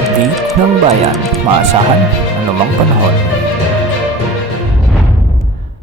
update ng bayan. Maasahan anumang panahon.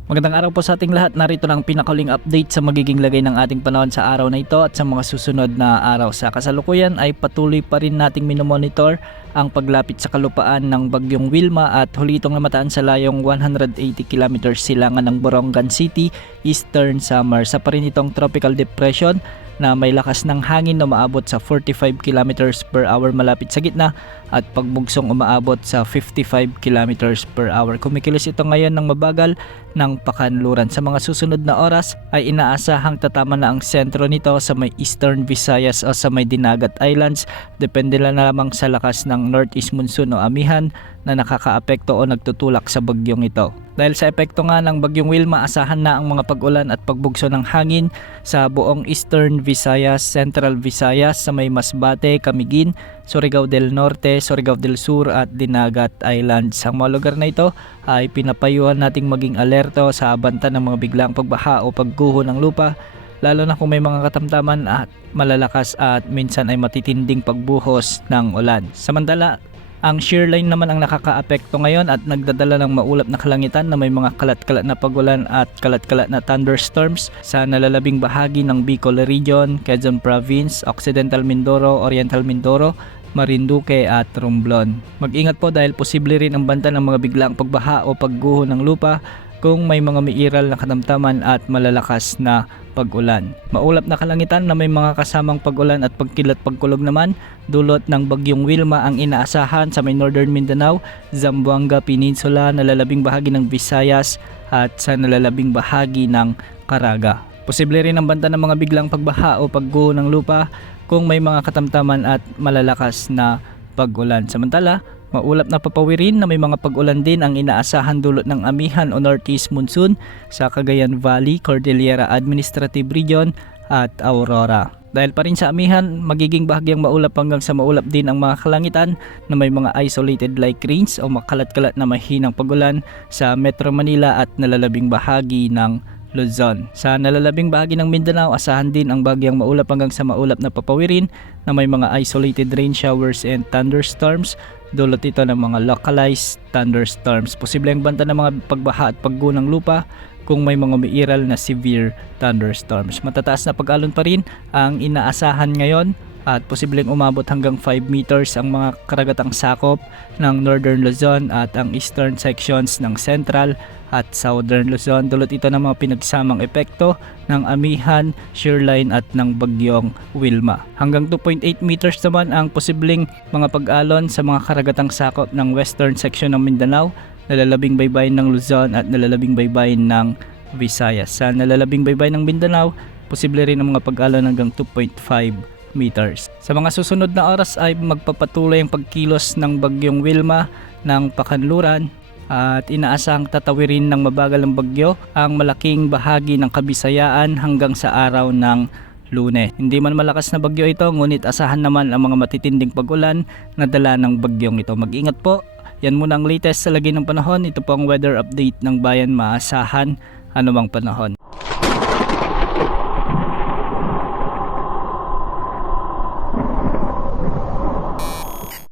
Magandang araw po sa ating lahat. Narito lang pinakaling update sa magiging lagay ng ating panahon sa araw na ito at sa mga susunod na araw. Sa kasalukuyan ay patuloy pa rin nating minomonitor ang paglapit sa kalupaan ng Bagyong Wilma at huli itong namataan sa layong 180 km silangan ng Borongan City, Eastern Samar. Sa pa rin itong tropical depression na may lakas ng hangin na umaabot sa 45 km per hour malapit sa gitna at pagbugsong umaabot sa 55 km per hour. Kumikilos ito ngayon ng mabagal ng pakanluran. Sa mga susunod na oras ay inaasahang tatama na ang sentro nito sa may Eastern Visayas o sa may Dinagat Islands. Depende lang na lamang sa lakas ng northeast monsoon o amihan na nakakaapekto o nagtutulak sa bagyong ito. Dahil sa epekto nga ng Bagyong Wilma, asahan na ang mga pag-ulan at pagbugso ng hangin sa buong Eastern Visayas, Central Visayas, sa may Masbate, Camiguin, Surigao del Norte, Surigao del Sur at Dinagat Islands. Ang mga lugar na ito ay pinapayuhan nating maging alerto sa banta ng mga biglang pagbaha o pagguho ng lupa, lalo na kung may mga katamtaman at malalakas at minsan ay matitinding pagbuhos ng ulan. Samantala, ang shear line naman ang nakakaapekto ngayon at nagdadala ng maulap na kalangitan na may mga kalat-kalat na pagulan at kalat-kalat na thunderstorms sa nalalabing bahagi ng Bicol Region, Quezon Province, Occidental Mindoro, Oriental Mindoro, Marinduque at Romblon. Mag-ingat po dahil posible rin ang banta ng mga biglaang pagbaha o pagguho ng lupa kung may mga miiral na katamtaman at malalakas na pag-ulan. Maulap na kalangitan na may mga kasamang pag-ulan at pagkilat pagkulog naman dulot ng Bagyong Wilma ang inaasahan sa may Northern Mindanao, Zamboanga Peninsula, nalalabing bahagi ng Visayas at sa nalalabing bahagi ng Caraga. Posible rin ang banta ng mga biglang pagbaha o pagguho ng lupa kung may mga katamtaman at malalakas na pag-ulan. Samantala, maulap na papawirin na may mga pag-ulan din ang inaasahan dulot ng amihan o northeast monsoon sa Cagayan Valley, Cordillera Administrative Region at Aurora. Dahil pa rin sa amihan, magiging bahagyang maulap hanggang sa maulap din ang mga kalangitan na may mga isolated light rains o makalat-kalat na mahinang pag-ulan sa Metro Manila at nalalabing bahagi ng Luzon. Sa nalalabing bahagi ng Mindanao, asahan din ang bahagyang maulap hanggang sa maulap na papawirin na may mga isolated rain showers and thunderstorms. Dulot ito ng mga localized thunderstorms. Posible ang banta ng mga pagbaha at pagguho ng lupa kung may mga umiiral na severe thunderstorms. Matataas na pag-alon pa rin ang inaasahan ngayon at posibleng umabot hanggang 5 meters ang mga karagatang sakop ng Northern Luzon at ang eastern sections ng Central at Southern Luzon. Dulot ito ng mga pinagsamang epekto ng amihan, shear line at ng Bagyong Wilma. Hanggang 2.8 meters naman ang posibleng mga pag-alon sa mga karagatang sakop ng western section ng Mindanao, nalalabing baybayin ng Luzon at nalalabing baybayin ng Visayas. Sa nalalabing baybayin ng Mindanao, posible rin ang mga pag-alon hanggang 2.5 meters. Sa mga susunod na oras ay magpapatuloy ang pagkilos ng Bagyong Wilma ng pakanluran at inaasahang tatawirin ng mabagal ng bagyo ang malaking bahagi ng Kabisayaan hanggang sa araw ng Lunes. Hindi man malakas na bagyo ito, ngunit asahan naman ang mga matitinding pag-ulan na dala ng bagyong ito. Mag-ingat po. Yan muna ang latest sa lagay ng panahon. Ito po ang weather update ng bayan. Maasahan anumang panahon.